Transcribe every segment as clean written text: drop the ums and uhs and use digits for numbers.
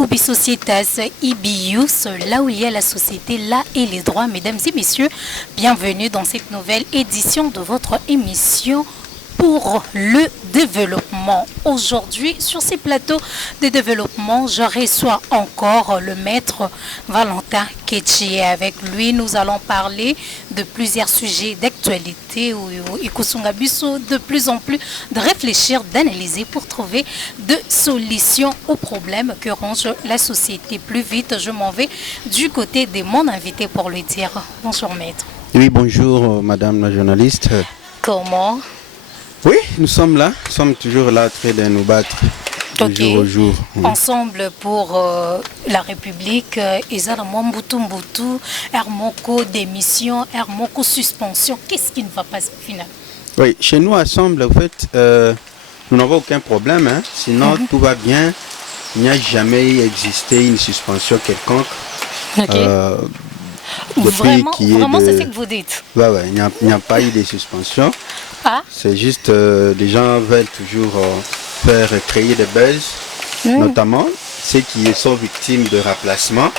Ubi Societas Ibius, là où il y a la société, là et les droits. Mesdames et messieurs, bienvenue dans cette nouvelle édition de votre émission pour le développement. Aujourd'hui, sur ces plateaux de développement, je reçois encore le maître Valentin Ketchi. Avec lui, nous allons parler de plusieurs sujets d'actualité où de plus en plus de réfléchir, d'analyser pour trouver de solutions aux problèmes que ronge la société. Plus vite, je m'en vais du côté de mon invité pour lui dire bonjour maître. Oui, bonjour madame la journaliste. Comment? Oui, nous sommes là, nous sommes toujours là, très de nous battre jour au jour. Ensemble pour la République, Ezara Mbutu, Hermoko démission, Hermoko suspension. Qu'est-ce qui ne va pas finalement? Oui, chez nous, ensemble, en fait, nous n'avons aucun problème, hein. Sinon tout va bien. Il n'y a jamais existé une suspension quelconque. Vraiment, c'est ce que vous dites? Ouais, il n'y a pas eu de suspension. Ah. C'est juste les gens veulent toujours faire créer des buzz, notamment ceux qui sont victimes de remplacement.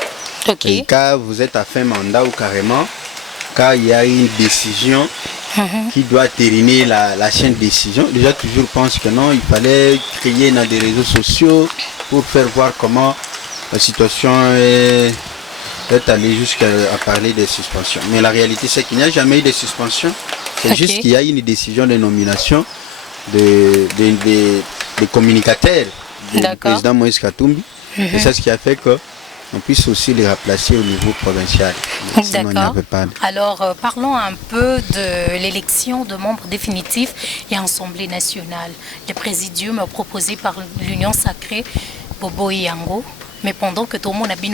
Et quand vous êtes à fin mandat ou carrément, quand il y a une décision qui doit terminer la chaîne de décision, les gens toujours pensent que non, il fallait créer dans des réseaux sociaux pour faire voir comment la situation est allée jusqu'à parler de suspension. Mais la réalité, c'est qu'il n'y a jamais eu de suspension. C'est juste qu'il y a une décision de nomination des communicateurs du président Moïse Katumbi. Et c'est ce qui a fait qu'on puisse aussi les remplacer au niveau provincial. D'accord. Alors, parlons un peu de l'élection de membres définitifs et Assemblée nationale. Le présidium proposé par l'Union sacrée Bobo Yango. Mais pendant que tout le monde a bien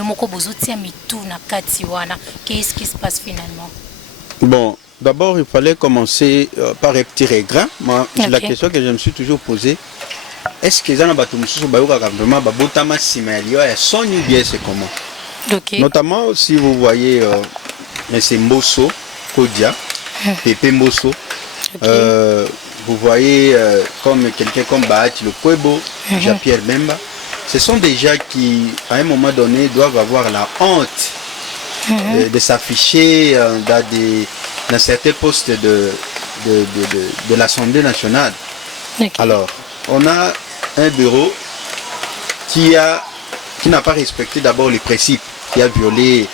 qu'est-ce qui se passe finalement? Bon, d'abord, il fallait commencer par un petit regret. La question que je me suis toujours posée, est-ce que les gens c'est comment? Notamment, si vous voyez M. Mbosso, Kodia, Pepe Mbosso, vous voyez comme quelqu'un comme Bahati Le Puebo, Jean-Pierre Bemba. Ce sont des gens qui, à un moment donné, doivent avoir la honte de s'afficher dans certains postes de l'Assemblée nationale. Alors, on a un bureau qui n'a pas respecté d'abord les principes, qui a violé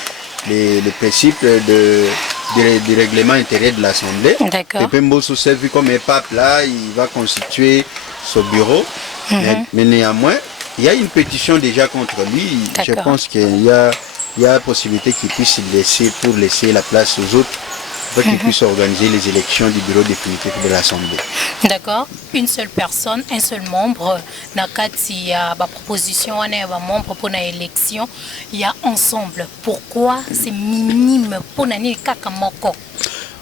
les principes du règlement intérieur de l'Assemblée. Pepe Mbosso s'est vu comme un pape là, il va constituer ce bureau. Mais néanmoins, il y a une pétition déjà contre lui. Je pense qu'il y a possibilité qu'il puisse laisser la place aux autres pour qu'ils puissent organiser les élections du bureau définitif de l'Assemblée. D'accord. Une seule personne, un seul membre. Dans le cas il y a une proposition, on a un membre pour l'élection. Il y a ensemble. Pourquoi c'est minime pour l'année Kakamoko?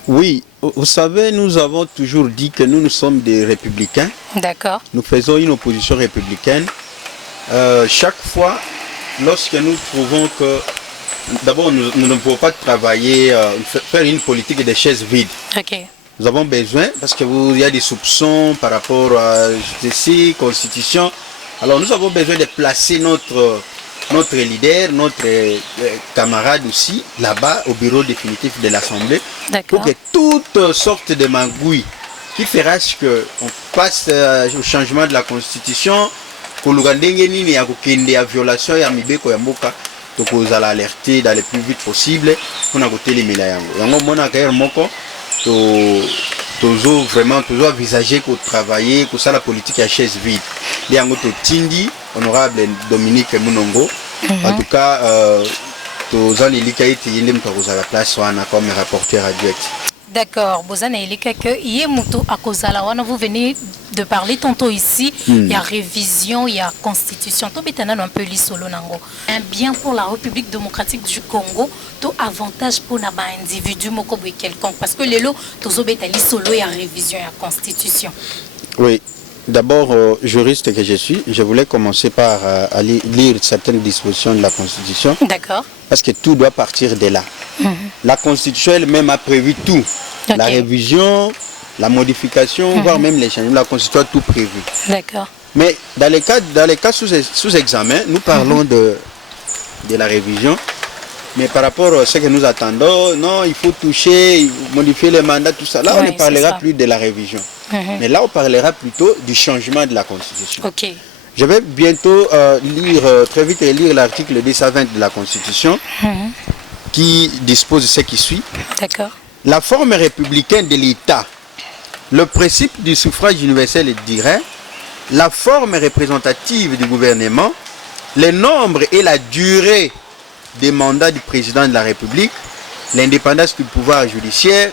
Oui, vous savez, nous avons toujours dit que nous sommes des républicains. D'accord. Nous faisons une opposition républicaine. Chaque fois, lorsque nous trouvons que d'abord nous ne pouvons pas travailler, faire une politique de chaises vides. Nous avons besoin, parce qu'il y a des soupçons par rapport à la constitution. Alors nous avons besoin de placer notre leader, notre camarade aussi, là-bas au bureau définitif de l'Assemblée, pour que toutes sortes de magouilles qui fera qu'on passe au changement de la constitution, que il y a une violation de la mboka, donc vous allez alerter dans le plus vite possible pour les milliards. Vraiment toujours envisager que travailler que ça la politique à chaise vide. Il y a un autre Tindi, honorable Dominique Munongo. En tout cas, tous les likaïti yendem à la place comme rapporteur adjoint. D'accord, Bozana Elika que Yemuto Akozalawana, vous venez de parler tantôt ici, il y a révision, il y a constitution. Tout bétana un peu l'isolo nango. Un bien pour la République démocratique du Congo, tout avantage pour la individu mokobo quelconque parce que les lots tout bétali solo et à révision et à constitution. Oui. D'abord, juriste que je suis, je voulais commencer par aller lire certaines dispositions de la Constitution. D'accord. Parce que tout doit partir de là. La Constitution elle-même a prévu tout. La révision, la modification, voire même les changements. La Constitution a tout prévu. D'accord. Mais dans les cas sous examen, nous parlons de la révision. Mais par rapport à ce que nous attendons, non, il faut toucher, modifier les mandats, tout ça. Là, on ne parlera plus de la révision. Mais là, on parlera plutôt du changement de la Constitution. Ok. Je vais bientôt très vite lire l'article 220 de la Constitution qui dispose de ce qui suit. D'accord. La forme républicaine de l'État, le principe du suffrage universel et direct, la forme représentative du gouvernement, le nombre et la durée des mandats du président de la République, l'indépendance du pouvoir judiciaire,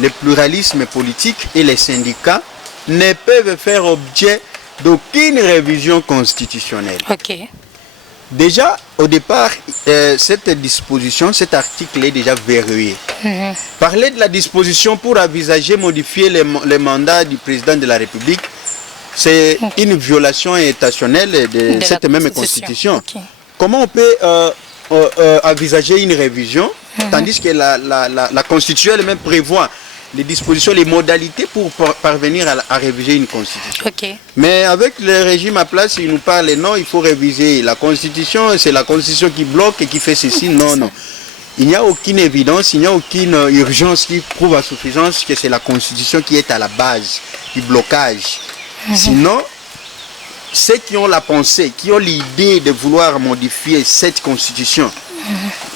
le pluralisme politique et les syndicats ne peuvent faire objet d'aucune révision constitutionnelle. Ok. Déjà, au départ, cette disposition, cet article est déjà verrouillé. Parler de la disposition pour envisager modifier les mandats du président de la République, c'est une violation intentionnelle de cette même Constitution. Okay. Comment on peut envisager une révision, tandis que la Constitution elle-même prévoit les dispositions, les modalités pour parvenir à réviser une Constitution. Okay. Mais avec le régime à place, il nous parle, non, il faut réviser la Constitution, c'est la Constitution qui bloque et qui fait ceci. Non, non. Il n'y a aucune évidence, il n'y a aucune urgence qui prouve à suffisance que c'est la Constitution qui est à la base du blocage. Sinon, ceux qui ont la pensée, qui ont l'idée de vouloir modifier cette Constitution,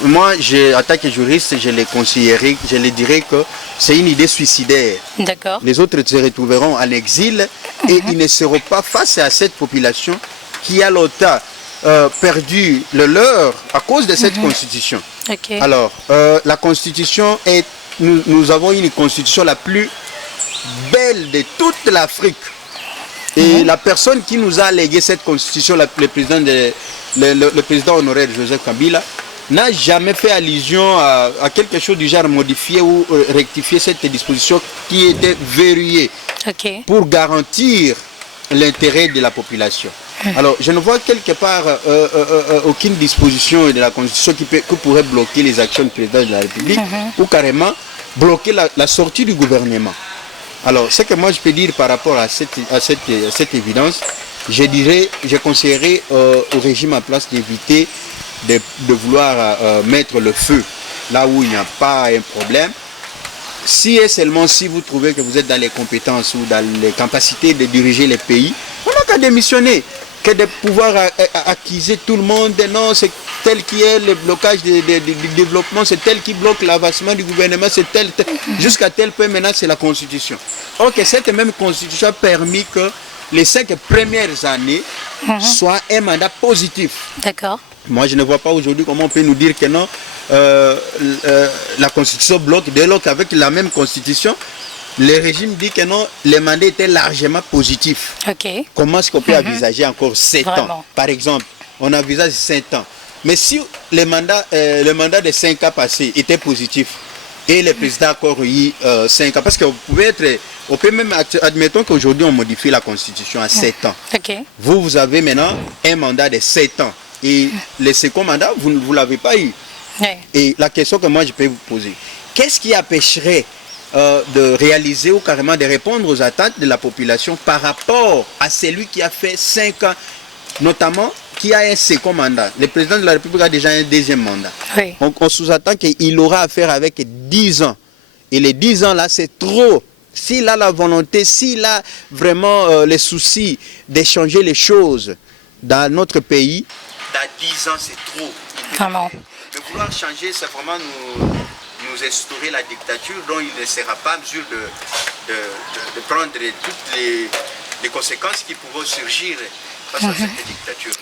moi, en tant que juriste, je les conseillerais, je les dirais que c'est une idée suicidaire. D'accord. Les autres se retrouveront en exil et ils ne seront pas face à cette population qui a longtemps perdu le leur à cause de cette Constitution. Okay. Alors, la Constitution est... Nous avons une Constitution la plus belle de toute l'Afrique. Et la personne qui nous a légué cette Constitution, le président honoraire Joseph Kabila, n'a jamais fait allusion à quelque chose du genre modifier ou rectifier cette disposition qui était verrouillée pour garantir l'intérêt de la population. Alors, je ne vois quelque part aucune disposition de la Constitution qui pourrait bloquer les actions du président de la République ou carrément bloquer la sortie du gouvernement. Alors, ce que moi je peux dire par rapport à cette évidence, je conseillerais au régime en place d'éviter de vouloir mettre le feu là où il n'y a pas un problème. Si et seulement si vous trouvez que vous êtes dans les compétences ou dans les capacités de diriger les pays, on n'a qu'à démissionner, que de pouvoir accuser tout le monde. Non, c'est tel qui est le blocage du développement, c'est tel qui bloque l'avancement du gouvernement, c'est tel jusqu'à tel point maintenant c'est la Constitution. Or que cette même Constitution a permis que les 5 premières années soient un mandat positif. D'accord. Moi, je ne vois pas aujourd'hui comment on peut nous dire que non, la Constitution bloque, dès lors qu'avec la même Constitution, le régime dit que non, les mandats étaient largement positifs. Okay. Comment est-ce qu'on peut envisager encore 7 ans? Par exemple, on envisage 5 ans. Mais si le mandat de 5 ans passés était positif et le président a encore eu 5 ans, parce qu'on peut même, admettons qu'aujourd'hui on modifie la Constitution à 7 ans. Okay. Vous avez maintenant un mandat de 7 ans. Et le second mandat, vous ne l'avez pas eu. Et la question que moi je peux vous poser, qu'est-ce qui empêcherait de réaliser ou carrément de répondre aux attentes de la population par rapport à celui qui a fait 5 ans, notamment qui a un second mandat? Le président de la République a déjà un deuxième mandat. Oui. On sous-attend qu'il aura affaire avec 10 ans. Et les 10 ans là, c'est trop. S'il a la volonté, s'il a vraiment les soucis d'échanger les choses dans notre pays, dans 10 ans, c'est trop. Vraiment. De vouloir changer, c'est vraiment nous instaurer la dictature dont il ne sera pas en mesure de prendre toutes les conséquences qui pourront surgir face à cette dictature.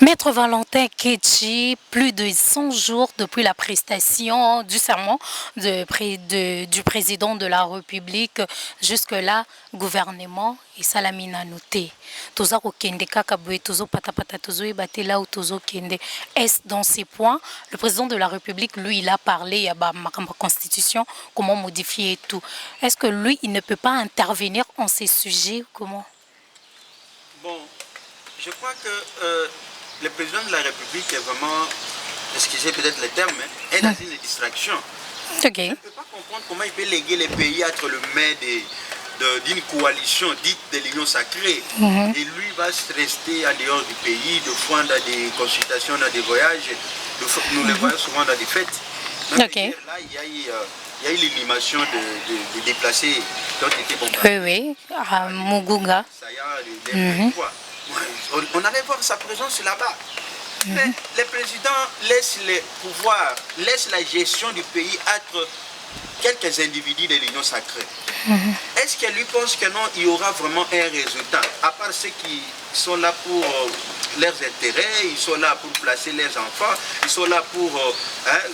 Maître Valentin Ketchi, plus de 100 jours depuis la prestation du serment du président de la République, jusque-là, gouvernement et Salamina noté. Est-ce dans ces points, le président de la République, lui, il a parlé, il y a ma constitution, comment modifier et tout. Est-ce que lui, il ne peut pas intervenir en ces sujets? Comment? Bon, je crois que le président de la République est vraiment, excusez peut-être le terme, est dans une distraction. Okay. Je ne peux pas comprendre comment il peut léguer les pays, être le maître d'une coalition dite de l'Union sacrée. Et lui va rester en dehors du pays, de fois dans des consultations, dans des voyages. Nous le voyons souvent dans des fêtes. Même hier, là, il y a eu l'inhumation de déplacés qui ont été bombardés. Oui, à Mugunga. On allait voir sa présence là-bas. Mais le président laisse les pouvoirs, laisse la gestion du pays être quelques individus de l'Union sacrée. Est-ce que lui pense que non, il y aura vraiment un résultat, à part ceux qui sont là pour leurs intérêts, ils sont là pour placer leurs enfants, ils sont là pour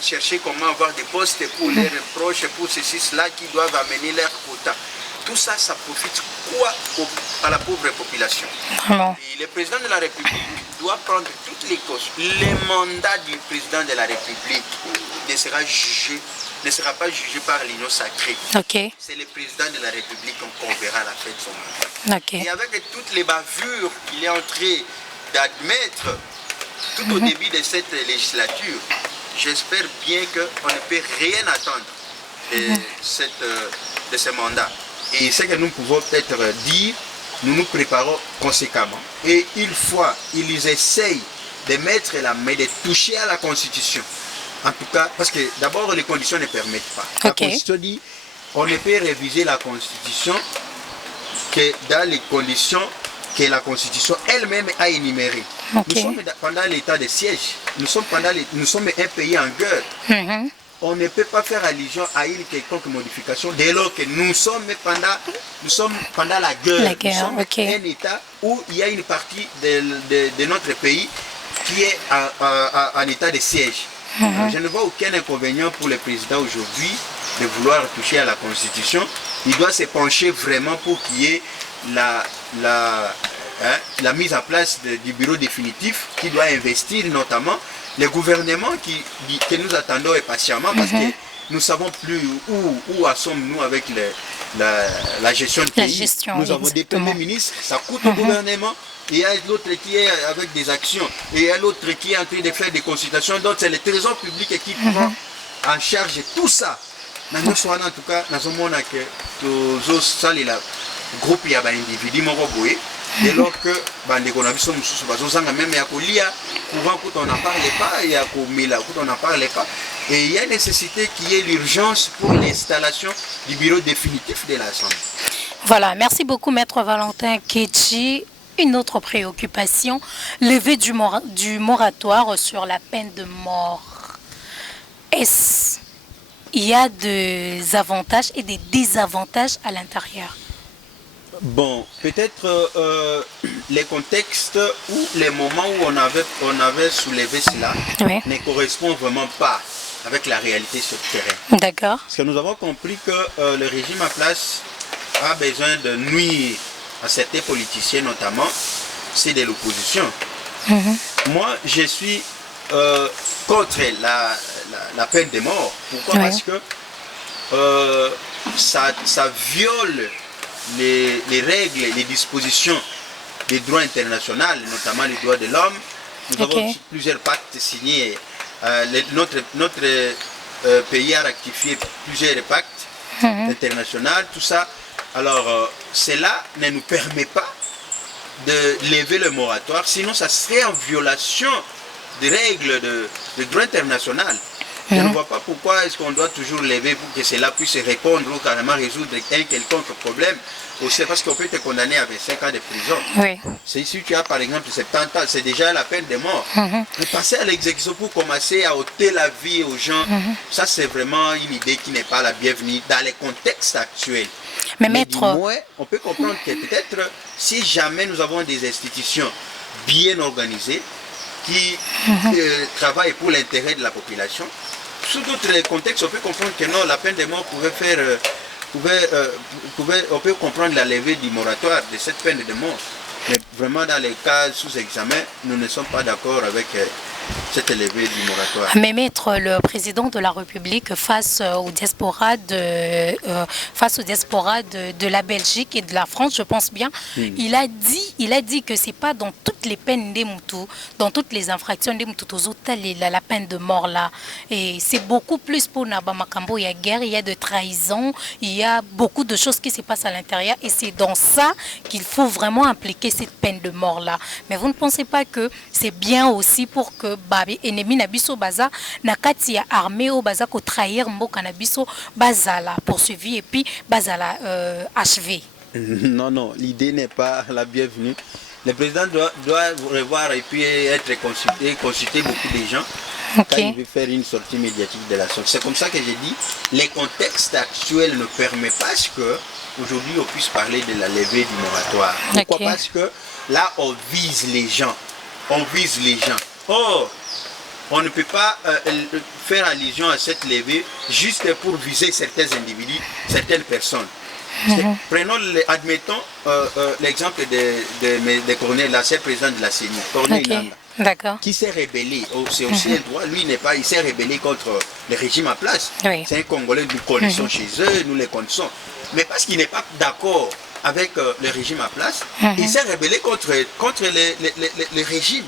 chercher comment avoir des postes pour leurs proches, pour ceci, cela, qui doivent amener leur quota. Tout ça, ça profite quoi à la pauvre population? Et le président de la République doit prendre toutes les causes. Le mandat du président de la République ne sera pas jugé par l'Union sacrée. C'est le président de la République qu'on verra à la fin de son mandat. Et avec toutes les bavures qu'il est en train d'admettre tout au début de cette législature, j'espère bien qu'on ne peut rien attendre de ce mandat. Et ce que nous pouvons peut-être dire, nous nous préparons conséquemment. Et une fois, ils essayent de mettre la main, de toucher à la Constitution. En tout cas, parce que d'abord, les conditions ne permettent pas. La Constitution dit on ne peut réviser la Constitution que dans les conditions que la Constitution elle-même a énumérées. Nous sommes pendant l'état de siège. Nous sommes un pays en guerre. On ne peut pas faire allusion à une quelconque modification dès lors que nous sommes pendant la guerre. Nous sommes un État où il y a une partie de notre pays qui est en état de siège. Je ne vois aucun inconvénient pour le président aujourd'hui de vouloir toucher à la Constitution. Il doit se pencher vraiment pour qu'il y ait la mise en place du bureau définitif qui doit investir notamment le gouvernement que nous attendons impatiemment parce que nous ne savons plus où sommes-nous avec la gestion du pays. Nous avons des premiers ministres, ça coûte au gouvernement. Il y a l'autre qui est avec des actions, et il y a l'autre qui est en train de faire des consultations. Donc c'est le trésor public qui prend en charge tout ça. En tout cas, nous avons que le groupe il y a des individus dès lors que même on n'en parlait pas, on n'en parlait pas. Et il y a nécessité qu'il y ait l'urgence pour l'installation du bureau définitif de l'Assemblée. Voilà, merci beaucoup Maître Valentin Ketchi. Une autre préoccupation, levée du moratoire sur la peine de mort. Il y a des avantages et des désavantages à l'intérieur. Bon, peut-être les contextes ou les moments où on avait soulevé cela ne correspondent vraiment pas avec la réalité sur le terrain. D'accord. Parce que nous avons compris que le régime en place a besoin de nuire à certains politiciens notamment, c'est de l'opposition. Moi, je suis contre la peine de mort. Pourquoi? Parce que ça viole les règles, les dispositions des droits internationaux, notamment les droits de l'homme. Nous avons plusieurs pactes signés. Notre pays a ratifié plusieurs pactes internationaux, tout ça. Alors, cela ne nous permet pas de lever le moratoire, sinon ça serait en violation des règles de droit international. Je ne vois pas pourquoi est-ce qu'on doit toujours lever pour que cela puisse répondre ou carrément résoudre un quelconque problème. C'est parce qu'on peut te condamner à 25 ans de prison. Si tu as par exemple 70 ans, c'est déjà la peine de mort. Mais passer à l'exécution pour commencer à ôter la vie aux gens, ça c'est vraiment une idée qui n'est pas la bienvenue dans les contextes actuels. Mais maître, on peut comprendre que peut-être si jamais nous avons des institutions bien organisées qui travaillent pour l'intérêt de la population, sous d'autres contextes, on peut comprendre que non, la peine de mort on peut comprendre la levée du moratoire de cette peine de mort. Mais vraiment dans les cas sous examen, nous ne sommes pas d'accord avec cette levée du moratoire. Mais maître, le président de la République face au diaspora de la Belgique et de la France, je pense bien, il a dit que c'est pas dans toutes les peines des Moutou, dans toutes les infractions des Moutou, la peine de mort là. Et c'est beaucoup plus pour Nabamakambo, il y a guerre, il y a de trahison, il y a beaucoup de choses qui se passent à l'intérieur et c'est dans ça qu'il faut vraiment impliquer cette peine de mort là. Mais vous ne pensez pas que c'est bien aussi pour que Babi ennemi Nabiso Baza Nakati a armé au Baza ko trahir Mboka Nabiso Bazala poursuivi et puis Bazala achevé? Non, l'idée n'est pas la bienvenue. Le président doit revoir et puis être consulter beaucoup de gens. Quand il veut faire une sortie médiatique de la sorte. C'est comme ça que j'ai dit, les contextes actuels ne permettent pas que aujourd'hui on puisse parler de la levée du moratoire. Pourquoi? Parce que là on vise les gens. Or, on ne peut pas faire allusion à cette levée juste pour viser certains individus, certaines personnes. Prenons, admettons l'exemple de Corneille, l'ancien président de la CENI, Corneille Nangaa, qui s'est rébellé. C'est aussi un droit, lui il s'est rébellé contre le régime en place. C'est un Congolais, nous connaissons chez eux, nous les connaissons. Mais parce qu'il n'est pas d'accord avec le régime en place, il s'est rébellé contre le régime.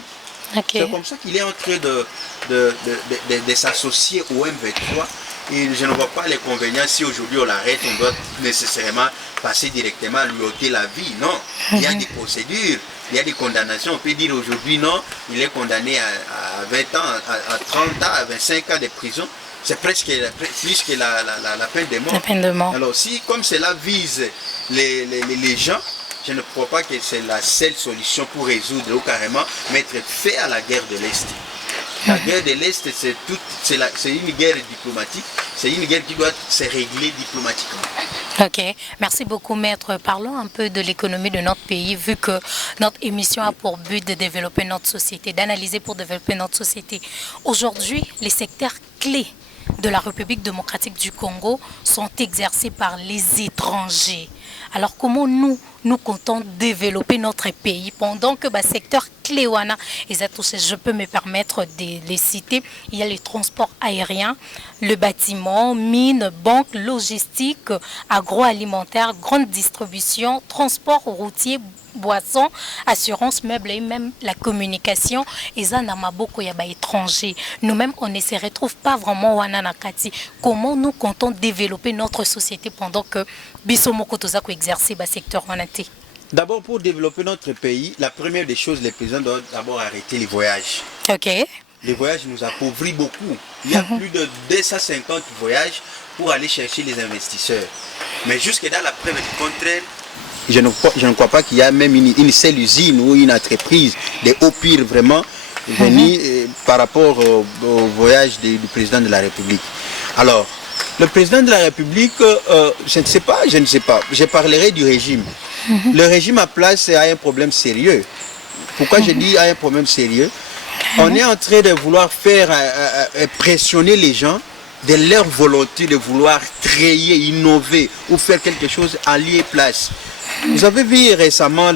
C'est comme ça qu'il est en train de s'associer au M23. Et je ne vois pas les convénients si aujourd'hui on l'arrête, on doit nécessairement passer directement à lui ôter la vie. Non, il y a des procédures, il y a des condamnations. On peut dire aujourd'hui non, il est condamné à 20 ans, à 30 ans, à 25 ans de prison. C'est presque plus que la peine de mort. La peine de mort. Alors si comme cela vise les gens, je ne crois pas que c'est la seule solution pour résoudre ou carrément mettre fin à la guerre de l'Est. La guerre de l'Est, c'est une guerre diplomatique, c'est une guerre qui doit se régler diplomatiquement. Ok, merci beaucoup maître. Parlons un peu de l'économie de notre pays, vu que notre émission a pour but de développer notre société, d'analyser pour développer notre société. Aujourd'hui, les secteurs clés de la République démocratique du Congo sont exercés par les étrangers. Alors comment nous comptons développer notre pays pendant que le secteur clé wana, je peux me permettre de les citer, il y a les transports aériens, le bâtiment, mines, banques, logistique, agroalimentaire, grande distribution, transport routier, boissons, assurance, meubles et même la communication. Et ça n'a pas beaucoup d'étrangers. Nous-mêmes, on ne se retrouve pas vraiment au Nakati. Comment nous comptons développer notre société pendant que Bissomoko Tozako exercer le secteur Wanate? D'abord, pour développer notre pays, la première des choses, les présidents doivent d'abord arrêter les voyages. Ok. Les voyages nous appauvrit beaucoup. Il y a plus de 250 voyages pour aller chercher les investisseurs. Mais jusque dans la preuve du contraire, je ne crois pas qu'il y a même une seule usine ou une entreprise de haut pire vraiment venue par rapport au voyage du président de la République. Alors, le président de la République, je ne sais pas. Je parlerai du régime. Le régime à place a un problème sérieux. Pourquoi je dis a un problème sérieux? On est en train de vouloir faire pressionner les gens de leur volonté de vouloir créer, innover ou faire quelque chose à lieu place. Vous avez vu récemment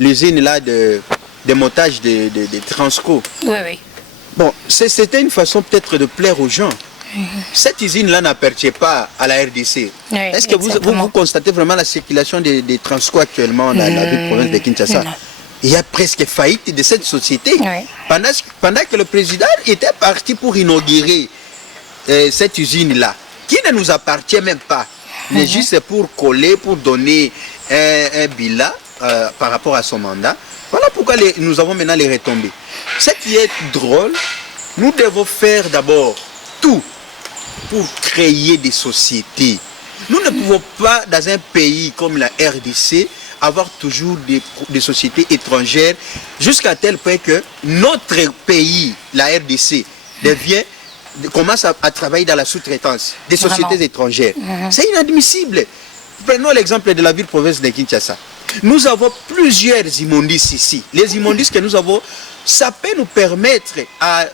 l'usine là de montage de Transco. Oui. Bon, c'était une façon peut-être de plaire aux gens. Cette usine-là n'appartient pas à la RDC. Oui, est-ce que vous constatez vraiment la circulation des Transco actuellement dans la ville province de Kinshasa? Non. Il y a presque faillite de cette société. Oui. Pendant que le président était parti pour inaugurer cette usine-là, qui ne nous appartient même pas. Mais juste pour coller, pour donner un bilan par rapport à son mandat. Voilà pourquoi nous avons maintenant les retombées. Ce qui est drôle, nous devons faire d'abord tout pour créer des sociétés. Nous ne pouvons pas, dans un pays comme la RDC, avoir toujours des sociétés étrangères jusqu'à tel point que notre pays, la RDC, commence à travailler dans la sous-traitance des sociétés étrangères. C'est inadmissible. Prenons l'exemple de la ville province de Kinshasa. Nous avons plusieurs immondices ici. Les immondices que nous avons, ça peut nous permettre à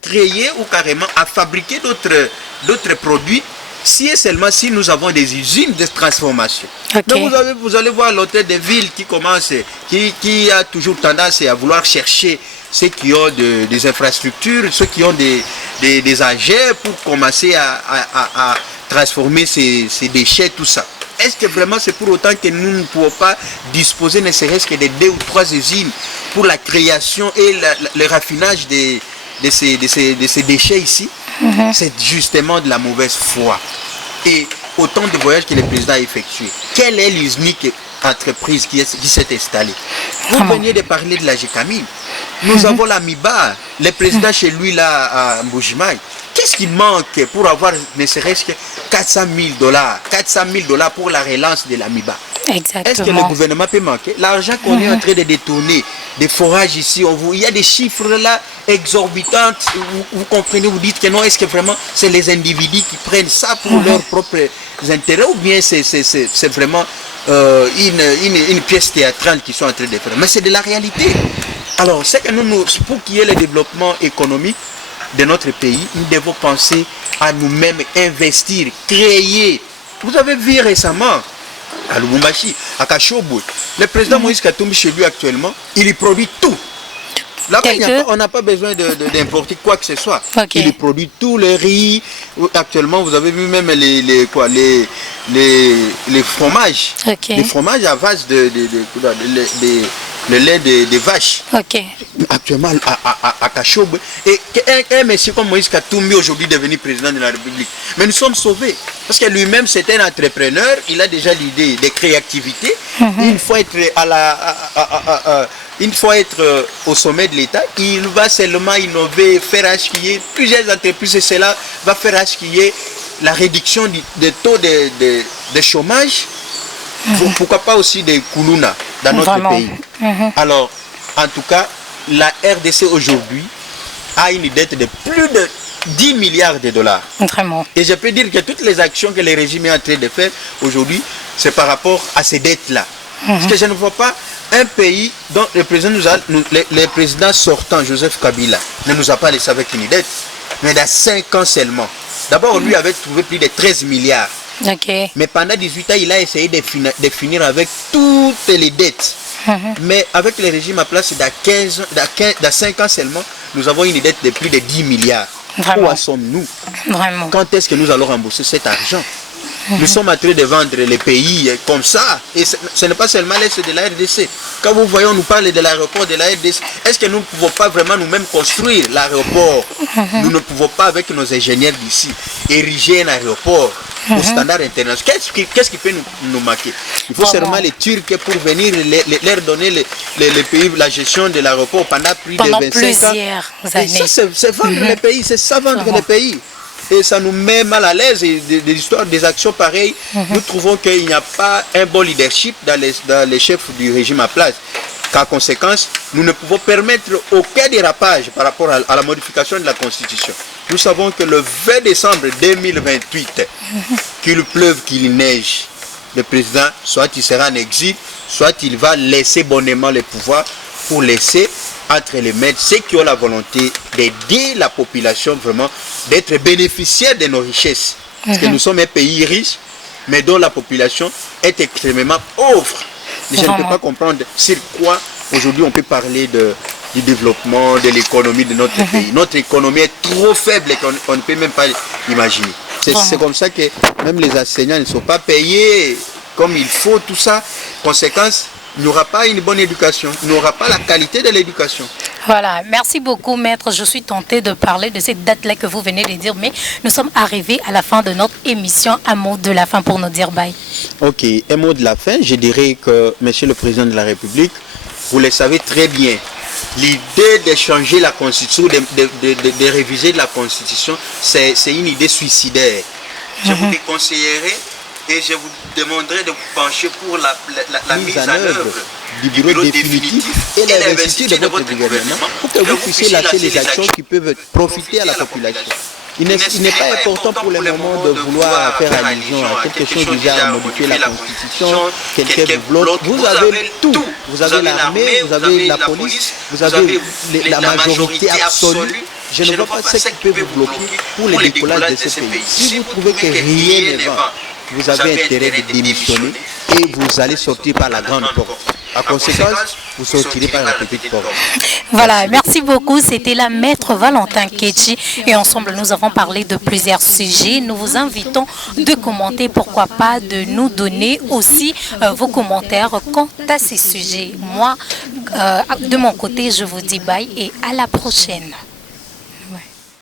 créer ou carrément à fabriquer d'autres produits si et seulement si nous avons des usines de transformation. Donc vous allez voir l'hôtel de ville qui commence, qui a toujours tendance à vouloir chercher ceux qui ont des infrastructures, ceux qui ont des engins pour commencer à transformer ces déchets, tout ça. Est-ce que vraiment c'est pour autant que nous ne pouvons pas disposer ne serait-ce que de 2 ou 3 usines pour la création et le raffinage de ces déchets ici? C'est justement de la mauvaise foi. Et autant de voyages que le président a effectués, quelle est l'unique entreprise qui s'est installée? Vous veniez de parler de la GECAMIN. Nous avons la MIBA, le président chez lui là à Mbujimayi. Qu'est-ce qui manque pour avoir ne serait-ce que 400 000 $, pour la relance de la MIBA? Exactement. Est-ce que le gouvernement peut manquer? L'argent qu'on est en train de détourner, des forages ici, il y a des chiffres là exorbitants. Vous comprenez, vous dites que non, est-ce que vraiment c'est les individus qui prennent ça pour leurs propres intérêts, ou bien c'est vraiment une pièce théâtrale qu'ils sont en train de faire? Mais c'est de la réalité. Alors, c'est que pour qu'il y ait le développement économique de notre pays, nous devons penser à nous-mêmes, investir, créer. Vous avez vu récemment, à Lubumbashi, à Kashobu, le président Moïse Katumbi chez lui actuellement, il y produit tout. Là, on n'a pas besoin d'importer quoi que ce soit. Il y produit tout, le riz. Actuellement, vous avez vu même les fromages. Les fromages à base le lait des vaches. Actuellement à Kashobu. Et un monsieur comme Moïse Katumbi aujourd'hui devenu président de la République. Mais nous sommes sauvés. Parce que lui-même c'est un entrepreneur. Il a déjà l'idée de créativité. Il faut être il faut être au sommet de l'État. Il va seulement innover, faire asquiller plusieurs entreprises, et cela va faire asquiller la réduction des taux de chômage. Pourquoi pas aussi des Kuluna dans notre pays. Alors, en tout cas, la RDC aujourd'hui a une dette de plus de 10 milliards de dollars. Vraiment. Et je peux dire que toutes les actions que le régime est en train de faire aujourd'hui, c'est par rapport à ces dettes-là. Parce que je ne vois pas un pays dont le président sortant, Joseph Kabila, ne nous a pas laissé avec une dette, mais dans 5 ans seulement. D'abord, lui avait trouvé plus de 13 milliards. Mais pendant 18 ans, il a essayé de finir avec toutes les dettes. Mais avec le régime à place, dans 5 ans seulement, nous avons une dette de plus de 10 milliards. Où en sommes-nous? Quand est-ce que nous allons rembourser cet argent? Nous sommes en train de vendre les pays comme ça. Et ce n'est pas seulement l'Est de la RDC. Quand vous voyez, on nous parle de l'aéroport de la RDC. Est-ce que nous ne pouvons pas vraiment nous-mêmes construire l'aéroport? Nous ne pouvons pas, avec nos ingénieurs d'ici, ériger un aéroport au standard international. Qu'est-ce qui peut nous manquer? Il faut seulement les Turcs pour venir leur donner les pays, la gestion de l'aéroport pendant plus de 25 ans. Et ça, c'est vendre les pays, c'est ça vendre les pays. Et ça nous met mal à l'aise. Et des histoires, des actions pareilles, nous trouvons qu'il n'y a pas un bon leadership dans les chefs du régime à place. Par conséquence, nous ne pouvons permettre aucun dérapage par rapport à la modification de la Constitution. Nous savons que le 20 décembre 2028, qu'il pleuve, qu'il neige, le président, soit il sera en exil, soit il va laisser bonnement le pouvoir pour laisser entre les mains ceux qui ont la volonté d'aider la population vraiment, d'être bénéficiaires de nos richesses. Parce que nous sommes un pays riche, mais dont la population est extrêmement pauvre. Je ne peux pas comprendre sur quoi aujourd'hui on peut parler du développement, de l'économie de notre pays. Notre économie est trop faible qu'on ne peut même pas imaginer. C'est comme ça que même les enseignants ne sont pas payés comme il faut, tout ça. Conséquence, il n'y aura pas une bonne éducation, il n'y aura pas la qualité de l'éducation. Voilà, merci beaucoup maître. Je suis tentée de parler de cette date-là que vous venez de dire, mais nous sommes arrivés à la fin de notre émission. Un mot de la fin pour nous dire bye. Ok, un mot de la fin, je dirais que monsieur le président de la République, vous le savez très bien, l'idée de changer la Constitution, de réviser la Constitution, c'est une idée suicidaire. Je vous déconseillerais et je vous demanderai de vous pencher pour la mise en œuvre du bureau définitif et l'investiture de votre gouvernement pour que vous puissiez lâcher les actions qui peuvent profiter à la population. il n'est pas important pour le moment de vouloir faire allusion à quelque chose du genre modifier la Constitution, quelqu'un vous bloque. Vous avez tout. Vous avez l'armée, vous avez la police, vous avez la majorité absolue. Je ne vois pas ce qui peut vous bloquer pour le décollage de ce pays. Si vous trouvez que rien ne va, vous avez intérêt de démissionner et vous allez sortir par la grande porte. À conséquence, vous sortirez par la petite porte. Voilà, merci beaucoup. C'était la maître Valentin Ketchi et ensemble nous avons parlé de plusieurs sujets. Nous vous invitons de commenter, pourquoi pas de nous donner aussi vos commentaires quant à ces sujets. Moi, de mon côté, je vous dis bye et à la prochaine.